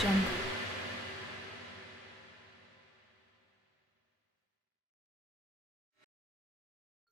Jungle.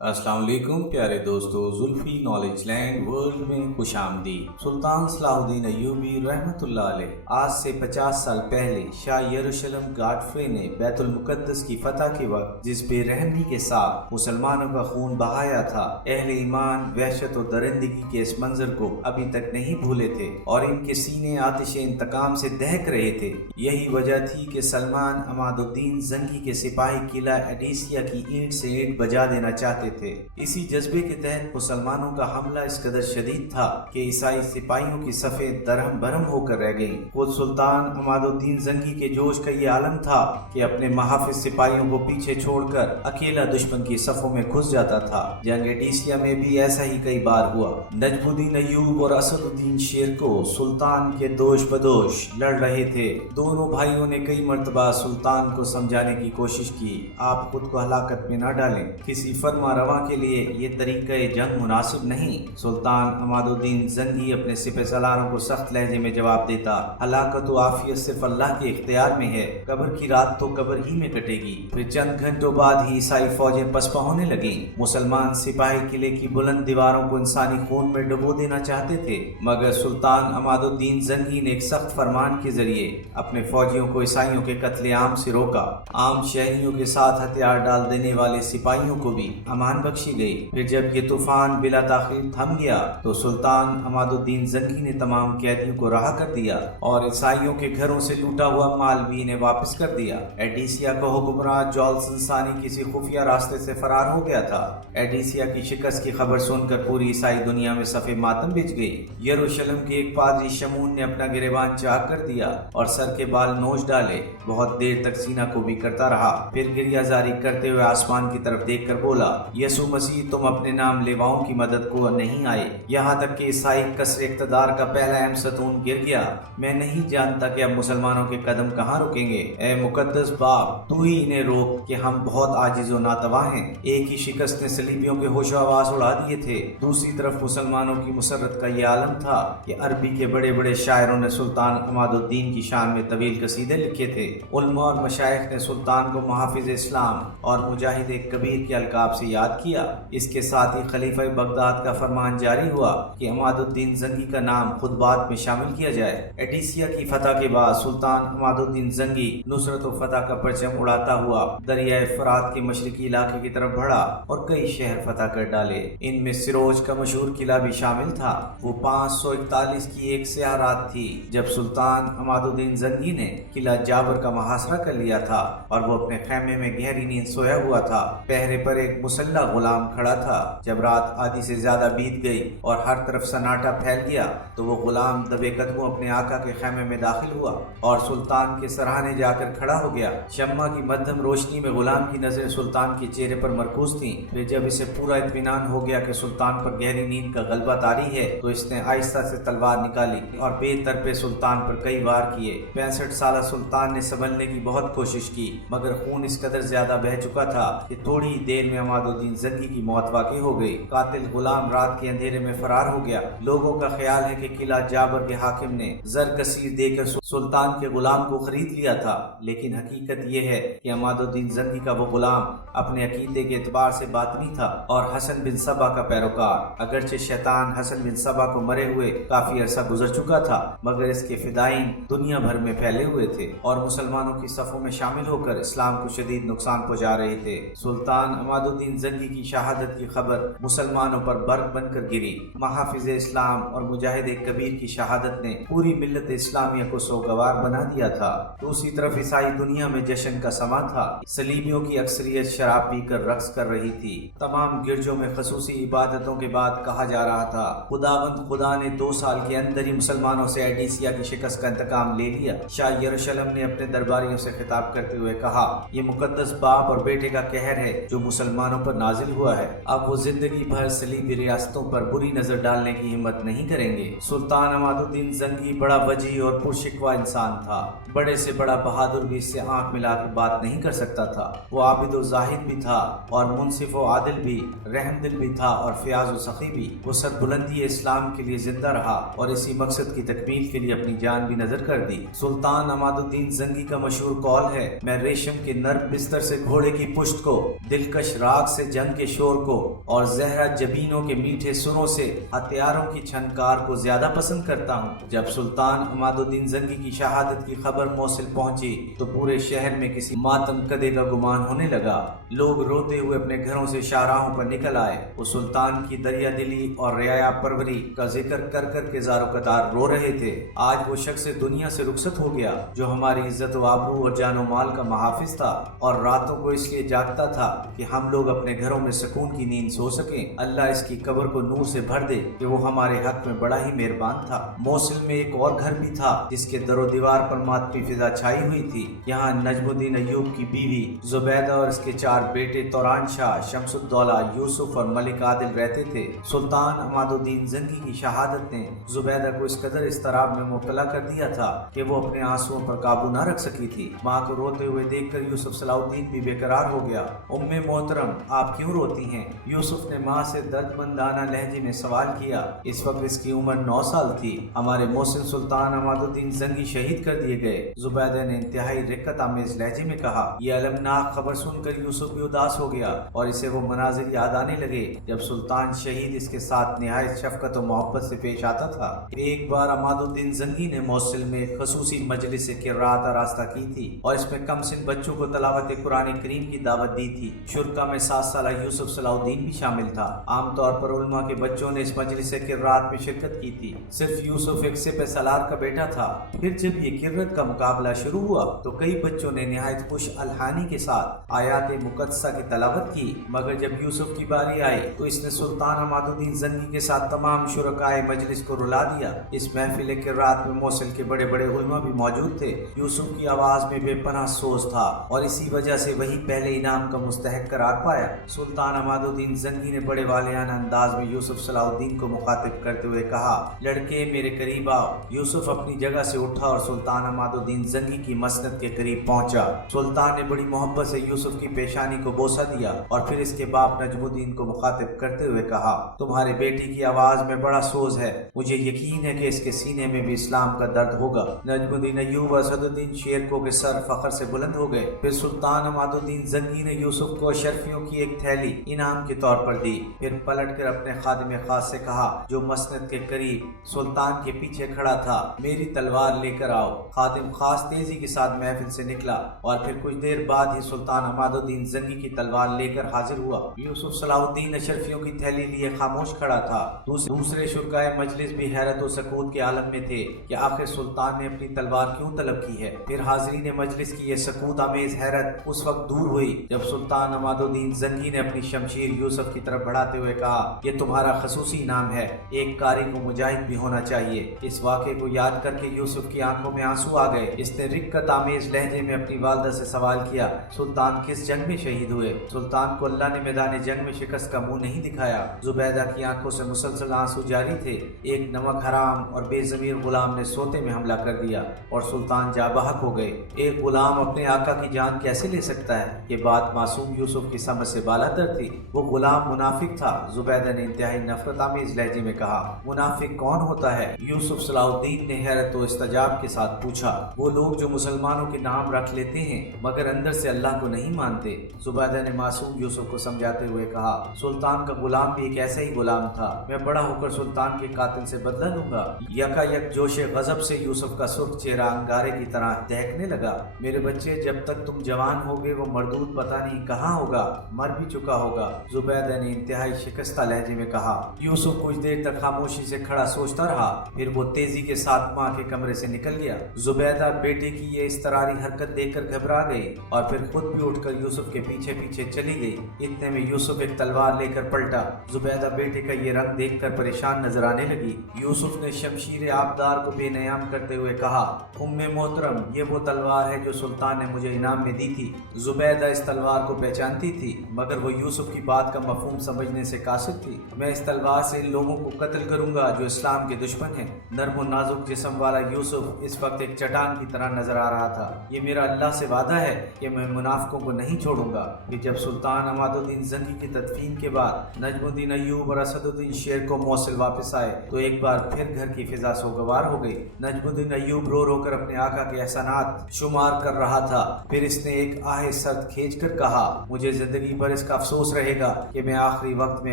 السلام علیکم پیارے دوستو، زلفی نالج لینڈ ورلڈ میں خوش آمدید۔ سلطان صلاح الدین ایوبی رحمۃ اللہ علیہ آج سے 50 سال پہلے شاہ یروشلم گاڈفرے نے بیت المقدس کی فتح کے وقت جس بے رحمی کے ساتھ مسلمانوں کا خون بہایا تھا، اہل ایمان وحشت و درندگی کے اس منظر کو ابھی تک نہیں بھولے تھے اور ان کے سینے آتش انتقام سے دہک رہے تھے۔ یہی وجہ تھی کہ سلمان عماد الدین زنگی کے سپاہی قلعہ ایڈیسیا کی اینٹ سے اینٹ بجا دینا چاہتے تھے۔ اسی جذبے کے تحت مسلمانوں کا حملہ اس قدر شدید تھا کہ عیسائی سپاہیوں کی صفیں درہم برہم ہو کر رہ گئیں۔ خود سلطان عماد الدین زنگی کے جوش کا یہ عالم تھا کہ اپنے محافظ سپاہیوں کو پیچھے چھوڑ کر اکیلا دشمن کی صفوں میں گھس جاتا تھا۔ جنگ ایڈیسیا میں بھی ایسا ہی کئی بار ہوا۔ نجم الدین ایوب اور اسد الدین شیرکو سلطان کے دوش بدوش لڑ رہے تھے۔ دونوں بھائیوں نے کئی مرتبہ سلطان کو سمجھانے کی کوشش کی، آپ خود کو ہلاکت میں نہ ڈالیں، کسی فرما رواں کے لیے یہ طریقہ جنگ مناسب نہیں۔ سلطان عماد الدین زنگی اپنے سپہ سالاروں کو سخت لہجے میں جواب دیتا، ہلاکت و عافیت صرف اللہ کے اختیار میں ہے، قبر کی رات تو قبر ہی میں کٹے گی۔ پھر چند گھنٹوں بعد ہی عیسائی فوجیں پسپا ہونے لگیں۔ مسلمان سپاہی قلعے کی بلند دیواروں کو انسانی خون میں ڈبو دینا چاہتے تھے، مگر سلطان عماد الدین زنگی نے ایک سخت فرمان کے ذریعے اپنے فوجیوں کو عیسائیوں کے قتل عام سے روکا۔ عام شہریوں کے ساتھ ہتھیار ڈال دینے والے سپاہیوں کو بھی امان بخشی گئی۔ پھر جب یہ طوفان بلا تاخیر تھم گیا تو سلطان عماد الدین زنگی نے تمام قیدیوں کو رہا کر دیا اور عیسائیوں کے گھروں سے لوٹا ہوا مال بھی انہیں واپس کر دیا۔ ایڈیسیا کا حکمراں جولسن ثانی کسی خفیہ راستے سے فرار ہو گیا تھا۔ ایڈیسیا کی شکست کی خبر سن کر پوری عیسائی دنیا میں صف ماتم بچ گئی۔ یروشلم کے ایک پادری شمون نے اپنا گریبان چاک کر دیا اور سر کے بال نوچ ڈالے۔ بہت دیر تک سینہ کو بھی کرتا رہا، پھر گریہ زاری کرتے ہوئے آسمان کی طرف دیکھ کر بولا، یسوع مسیح تم اپنے نام لیواؤں کی مدد کو نہیں آئے، یہاں تک کہ عیسائی کثر اقتدار کا پہلا اہم ستون گر گیا۔ میں نہیں جانتا کہ اب مسلمانوں کے قدم کہاں رکیں گے۔ اے مقدس باپ، تو ہی انہیں روک کہ ہم بہت عاجز و ناتواں ہیں۔ ایک ہی شکست نے صلیبیوں کے ہوش و حواس اڑا دیے تھے، دوسری طرف مسلمانوں کی مسرت کا یہ عالم تھا کہ عربی کے بڑے بڑے شاعروں نے سلطان عماد الدین کی شان میں طویل قصیدے لکھے تھے۔ علماء اور مشائخ نے سلطان کو محافظ اسلام اور مجاہد کبیر کے القاب سے یاد کیا۔ اس کے ساتھ ہی خلیفہ بغداد کا فرمان جاری ہوا کہ عماد الدین زنگی کا نام خطبات میں شامل کیا جائے۔ ایڈیسیا کی فتح کے بعد سلطان عماد الدین زنگی نصرت و فتح کا پرچم اڑاتا ہوا دریائے فرات کے مشرقی علاقے کی طرف بڑھا اور کئی شہر فتح کر ڈالے۔ ان میں سروج کا مشہور قلعہ بھی شامل تھا۔ وہ 541 کی ایک سیاہ رات تھی جب سلطان عماد الدین زنگی نے قلعہ جابر کا محاصرہ کر لیا تھا اور وہ اپنے خیمے میں گہری نیند سویا ہوا تھا۔ پہرے پر ایک مسلح غلام کھڑا تھا۔ جب رات آدھی سے زیادہ بیت گئی اور ہر طرف سناٹا پھیل گیا تو وہ غلام دبے قدموں اپنے آقا کے خیمے میں داخل ہوا اور سلطان کے سراہنے جا کر کھڑا ہو گیا۔ شمع کی مدھم روشنی میں غلام کی نظریں سلطان کے چہرے پر مرکوز تھیں۔ پھر جب اسے پورا اطمینان ہو گیا کہ سلطان پر گہری نیند کا غلبہ طاری ہے تو اس نے آہستہ سے تلوار نکالی اور بے طرفے سلطان پر کئی وار کیے۔ 65 سالہ سلطان نے سنبھلنے کی بہت کوشش کی، مگر خون اس قدر زیادہ بہہ چکا تھا کہ تھوڑی ہی دیر میں عماد الدین زنگی کی موت واقع ہو گئی۔ قاتل غلام رات کے اندھیرے میں فرار ہو گیا۔ لوگوں کا خیال ہے کہ قلعہ جابر کے حاکم نے زر کثیر دے کر سلطان کے غلام کو خرید لیا تھا، لیکن حقیقت یہ ہے کہ عماد الدین زنگی کا وہ غلام اپنے عقیدے کے اعتبار سے باطنی تھا اور حسن بن صبا کا پیروکار۔ اگرچہ شیطان حسن بن صبا کو مرے ہوئے کافی عرصہ گزر چکا تھا، مگر اس کے فدائین دنیا بھر میں پھیلے ہوئے تھے اور مسلمانوں کی صفوں میں شامل ہو کر اسلام کو شدید نقصان پہنچا رہے تھے۔ سلطان عماد الدین زنگی کی شہادت کی خبر مسلمانوں پر برق بن کر گری۔ محافظ اسلام اور مجاہد کبیر کی شہادت نے پوری ملت اسلامیہ کو سوگوار بنا دیا تھا۔ دوسری طرف عیسائی دنیا میں جشن کا سما تھا۔ صلیبیوں کی اکثریت شراب پی کر رقص کر رہی تھی۔ تمام گرجوں میں خصوصی عبادتوں کے بعد کہا جا رہا تھا، خداوند خدا نے 2 سال کے اندر ہی مسلمانوں سے ایڈیسیا کی شکست کا انتقام لے لیا۔ شاہ یروشلم نے اپنے درباریوں سے خطاب کرتے ہوئے کہا، یہ مقدس باپ اور بیٹے کا قہر ہے جو مسلمانوں پر नाजिल हुआ है। अब वो जिंदगी भर सलीबी रियासतों पर बुरी नजर डालने की हिम्मत नहीं करेंगे। सुल्तान अमादुद्दीन जंगी बड़ा वजी और पुरशिकवा इंसान था। बड़े से बड़ा बहादुर भी इससे आंख मिलाकर बात नहीं कर सकता था। वो आबिद व जाहिद भी था और मुनसिफ व आदिल भी, रहमदिल भी था और फयाज व सखी भी। वो सरबुलंदी इस्लाम के लिए जिंदा रहा और इसी मकसद की तकमील के लिए अपनी जान भी नजर कर दी। सुल्तान अमादुद्दीन जंगी का मशहूर कौल है, मैं रेशम के नर्म बिस्तर से घोड़े की पुश्त को, दिलकश राग से जंग के शोर को और जहरा जबीनों के मीठे सुरों से हथियारों की छनकार को ज्यादा पसंद करता हूँ। जब सुल्तान अमादुद्दीन जंगी की शहादत की खबर मोसिल पहुंची तो पूरे शहर में किसी मातम कदे का गुमान होने लगा। लोग रोते हुए अपने घरों से शाहराहों पर निकल आए। वो सुल्तान की दरिया दिली और रियाया परवरी का जिक्र कर कर के ज़ारो कतार रो रहे थे। आज वो शख्स दुनिया से रुखसत हो गया जो हमारी इज्जत व आबरू और जानो माल का मुहाफिज था और रातों को इसलिए जागता था कि हम लोग अपने घरों में सुकून की नींद सो सकें। अल्लाह इसकी कब्र को नूर से भर दे कि वो हमारे हक में बड़ा ही मेहरबान था। मोसिल में एक और घर भी था जिसके दरो दीवार पर मातमी फिजा छाई हुई थी। यहाँ नजमुद्दीन अय्यूब की बीवी जुबैदा और इसके 4 बेटे तौरान शाह, शमसुद्दौला, यूसुफ और मलिक आदिल रहते थे। सुल्तान अमादुद्दीन जंगी की शहादत ने जुबैदा को इस कदर इस्तराब में मुब्तला कर दिया था कि वो अपने आंसुओं पर काबू न रख सकी थी। माँ को रोते हुए देखकर यूसुफ सलाउद्दीन भी बेकरार हो गया। उम्मे मोहतरम, आप क्यों रोती हैं? यूसुफ ने माँ से दर्दमंदाना लहजे में सवाल किया। इस वक्त इसकी उम्र 9 साल थी। हमारे मोहसिन सुल्तान अमादुद्दीन जंगी शहीद कर दिए गए। जुबैदा ने इंतहाई रिक्कत आमेज लहजे में कहा। यह अलमनाक खबर सुनकर यूसुफ भी उदास हो गया और इसे वो मनाजिर याद आने लगे जब सुल्तान शहीद इसके साथ निहायत शफकत और मोहब्बत से पेश आता था। एक बार अमादुद्दीन जंगी ने मोसिल में एक खसूसी मजलिस किरात आरास्ता की थी और इसमें कम सिन बच्चों को तलावत कुरान करीम की दावत दी थी। शुरका में 7 साल यूसुफ सलाउद्दीन भी शामिल था। आमतौर पर उलमा के बच्चों ने इस मजलिस किरात में शिरकत की थी। सिर्फ यूसुफ एक सिपह सलार का बेटा था। फिर जब ये किरत का मुकाबला शुरू हुआ तो कई बच्चों ने निहायत खुश अलहानी के साथ आयात मुकद्दसा की तलावत की, मगर जब यूसुफ की बारी आई तो इसने सुल्तान अमादुद्दीन जंगी के साथ तमाम शुरकाए मजलिस को रुला दिया। इस महफिल के रात में मोसिल के बड़े बड़े उलमा भी मौजूद थे। यूसुफ की आवाज में बेपनाह सोज था और इसी वजह से वही पहले इनाम का मुस्तहक करार पाया। सुल्तान अमादुद्दीन जंगी ने बड़े वालियाना अंदाज में यूसुफ सलाउद्दीन को मुखातिब करते हुए कहा, लड़के मेरे करीब आओ। यूसुफ अपनी जगह से उठा और सुल्तान अमादुद्दीन जंगी की मसनद के करीब पहुंचा। सुल्तान ने बड़ी मोहब्बत से यूसुफ की पेशानी को बोसा दिया और फिर इसके बाप नजमुद्दीन को मुखातिब करते हुए कहा, तुम्हारे बेटी की आवाज में बड़ा सोज है। मुझे यकीन है कि इसके सीने में भी इस्लाम का दर्द होगा। नजमुद्दीन अय्यूब और असदुद्दीन शेरको के सर फखर से बुलंद हो गए। फिर सुल्तान अमादुद्दीन जंगी ने यूसुफ को शर्फियों की एक थैली इनाम के तौर पर दी। फिर पलट कर अपने खादिम खास से कहा जो मसनद के करीब सुल्तान के पीछे खड़ा था, मेरी तलवार लेकर आओ। खादिम खास तेजी के साथ महफिल से निकला और फिर कुछ देर बाद ही सुल्तान अमादुद्दीन जंगी की तलवार लेकर हाजिर हुआ। यूसुफ सलाउद्दीन अशरफियों की थैली लिए खामोश खड़ा था। दूसरे शुरकाए मजलिस भी हैरत और सकूत के आलम में थे कि आखिर सुल्तान ने अपनी तलवार क्यों तलब की है। फिर हाजिरीन मजलिस की यह सकूत आमेज हैरत उस वक्त दूर हुई जब सुल्तान अमादुद्दीन जंगी ने अपनी शमशीर यूसुफ की तरफ बढ़ाते हुए कहा, यह तुम्हारा खसूसी इनाम है। एक कारी को मुजाहिद भी होना चाहिए। इस वाक़े को याद करके यूसुफ की आंखों में आंसू आ गए। इसने रिक्कत आमेज लहजे में अपनी वालदा से सवाल किया, सुल्तान किस जंग में शहीद हुए? सुल्तान को अल्लाह ने मैदान जंग में शिकस्त का मुंह नहीं दिखाया। जुबैदा की आंखों से मुसलसल आंसू जारी थे। एक नमक हराम और बेजमीर गुलाम ने सोते में हमला कर दिया और सुल्तान जाबहक हो गए। एक गुलाम अपने आका की जान कैसे ले सकता है? ये बात मासूम यूसुफ की समझ से बालातर थी। वो गुलाम मुनाफिक था। जुबैदा ने इंतहाई नफरत आमेज लहजे में कहा, मुनाफिक कौन होता है? यूसुफ सलाउद्दीन ने हैरत और इस्तजाब के साथ पूछा, वो लोग जो मुसलमानों के नाम रख लेते हैं मगर अंदर से अल्लाह को नहीं मानते। जुबैदा ने मासूम यूसुफ को समझाते हुए कहा, सुल्तान का गुलाम भी एक ऐसा ही गुलाम था। मैं बड़ा होकर सुल्तान के कातिल से बदला लूंगा। यकायक जोशे गजब से यूसुफ का सुर्ख चेहरा अंगारे की तरह दहकने लगा। मेरे बच्चे, जब तक तुम जवान होगे वो मरदूद पता नहीं कहाँ होगा, मर भी चुका होगा। जुबैदा ने इंतहाई शिकस्ता लहजे में कहा। यूसुफ कुछ देर तक खामोशी से खड़ा सोचता रहा, फिर वो तेजी के साथ माँ के कमरे से निकल गया। जुबैदा बेटे की ये इसतरारी हरकत देखकर घबरा गई और फिर खुद भी उठकर यूसुफ के पीछे पीछे चली गई। इतने में यूसुफ एक तलवार लेकर पलटा। जुबैदा बेटे का ये रंग देखकर परेशान नजर आने लगी। यूसुफ ने शमशीर आबदार को बेनयाम करते हुए कहा, उम्मे मोहतरम, ये वो तलवार है जो सुल्तान ने मुझे इनाम में दी थी। जुबैदा इस तलवार को पहचानती थी मगर वो यूसुफ की बात का मफहूम समझने से कासिर थी। मैं इस तलवार से इन लोगों को कत्ल करूंगा जो इस्लाम के दुश्मन हैं। नर्म और नाजुक जिस्म वाला यूसुफ इस वक्त एक चट्टान की तरह नजर आ रहा था। ये मेरा अल्लाह से वादा है कि मैं मुनाफिकों को नहीं छोड़ूंगा। कि जब सुल्तान अमादुद्दीन जंगी की तदफीन के बाद नजमुद्दीन अय्यूब और असदुद्दीन शेर को मौसिल वापस आए तो एक बार फिर घर की फिजा सोगवार हो गई। नजमुद्दीन अय्यूब रो रो कर अपने आका के एहसानात शुमार कर रहा था। फिर इसने एक आहे सर्द खींच कर कहा, मुझे जिंदगी भर इसका अफसोस रहेगा कि मैं आखिरी वक्त में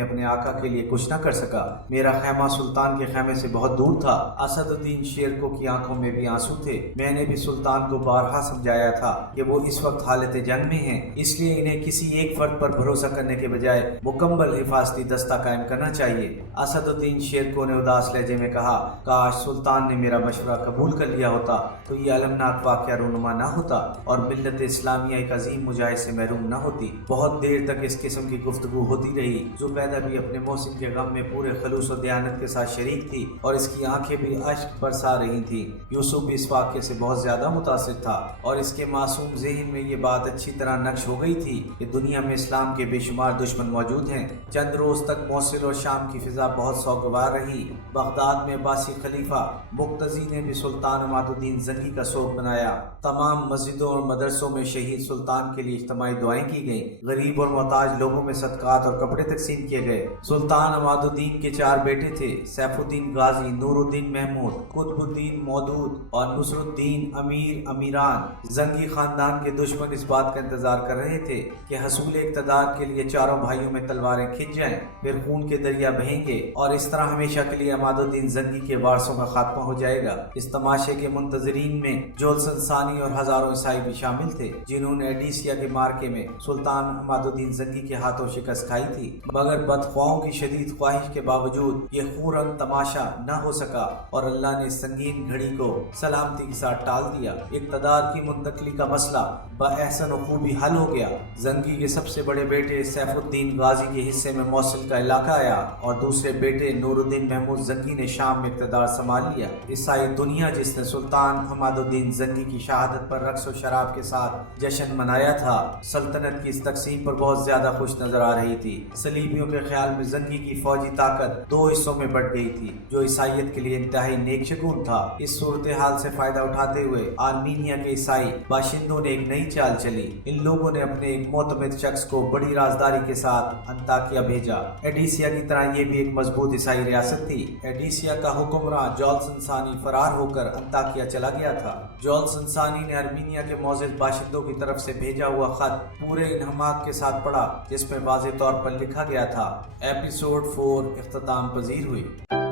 अपने आका के लिए कुछ न कर सका। मेरा खैमा सुल्तान के खैमे से बहुत दूर था। असदुद्दीन शेर को की आंखों में भी आंसू थे। मैंने भी सुल्तान को बारहा समझाया था कि वो इस वक्त हालत जंग में हैं, इसलिए इन्हें किसी एक फर्द पर भरोसा करने के बजाय मुकम्मल हिफाजती दस्ता कायम करना चाहिए। असदुद्दीन शेर को ने उदास लहजे में कहा, काश सुल्तान ने मेरा मशवरा कबूल कर लिया होता तो ये अलमनाक वाक़या रूनुमा न होता और मिल्लत इस्लामिया एक अजीम मुजाहिद से महरूम न होती। बहुत देर तक इस किस्म की गुफ्तगू होती रही। जुबैदा भी अपने मोहसिन के गम में पूरे खलूस और दयानत के साथ शरीक थी और इसकी आंखें भी अश्क बरसा रही थी। यूसुफ भी इस वाक़े से बहुत ज्यादा मुतासिर था और इसके मासूम ज़हन में ये बात अच्छी तरह नक्श हो गई थी कि दुनिया में इस्लाम के बेशुमार दुश्मन मौजूद हैं। चंद रोज तक मौसिल और शाम की फिजा बहुत सौगवार रही। बगदाद में अब्बासी खलीफा मुक्तजी ने भी सुल्तान अमादुद्दीन जंगी का शोक बनाया। तमाम मस्जिदों और मदरसों में शहीद सुल्तान के लिए इज्तिमाई दुआएं की गई। गरीब और मोहताज लोगों में सदकात और कपड़े तकसीम किए गए। सुल्तान अमादुद्दीन के 4 बेटे थे, सैफुद्दीन गाजी, नूरुद्दीन महमूद, कुतुबुद्दीन मौदूद और नुसरुद्दीन अमीर अमीरान। जंगी खानदान के दुश्मन इस बात का इंतजार कर रहे थे कि हसूल इक़्तिदार के लिए चारों भाइयों में तलवारें खिंच जाएं, फिर खून के दरिया बहेंगे और इस तरह हमेशा के लिए अमादुद्दीन जंगी के वारसों का खात्मा हो जाएगा। इस तमाशे के मुंतजरीन में जोलसन सानी और हजारों ईसाई भी शामिल थे जिन्होंने एडिसिया के मार्के में सुल्तान अमादुद्दीन जंगी के हाथों शिकस्त खाई थी। मगर बदख्वाहों की शदीद ख्वाहिश के बावजूद ये खूरन तमाशा न हो सका और अल्लाह ने संगीन घड़ी को सलामती के साथ टाल दिया। इक़्तिदार की मुंतकली का मसला बअहसन खूबी हल हो गया। जंगी के सबसे बड़े बेटे सैफुद्दीन गाजी के हिस्से में मौसिल का इलाका आया और दूसरे बेटे नूरुद्दीन महमूद जंगी ने शाम में इक़्तिदार संभाल लिया। ईसाई दुनिया जिसने सुल्तान अमादुद्दीन जंगी की शहादत पर रक्स और शराब के साथ जश्न मनाया था, सल्तनत की इस तकसीम पर बहुत ज्यादा खुश नजर आ रही थी। सलीबियों के ख्याल में जंगी की फौजी ताकत 2 हिस्सों में बढ़ गई थी जो ईसाइयत के लिए इंतहाई नेक शगुन था। इस सूरत हाल से फायदा उठाते हुए आर्मीनिया के ईसाई बाशिंदों ने एक नई चाल चली। इन लोगों ने अपने एक मोतमिद शख्स को बड़ी राजदारी के साथ अंताकिया भेजा। एडिसिया की तरह ये भी एक मजबूत ईसाई रियासत थी। एडिसिया का हुक्मरान जोलसन सानी फरार होकर अंताकिया चला गया था। जोलसन सानी ने आर्मीनिया के मौजूद बाशिंदों की तरफ से भेजा हुआ खत पूरे इन्हमाक के साथ पढ़ा जिसमें वाज़ेह तौर पर लिखा गया था। एपिसोड 4 इख्तिताम पजीर हुई।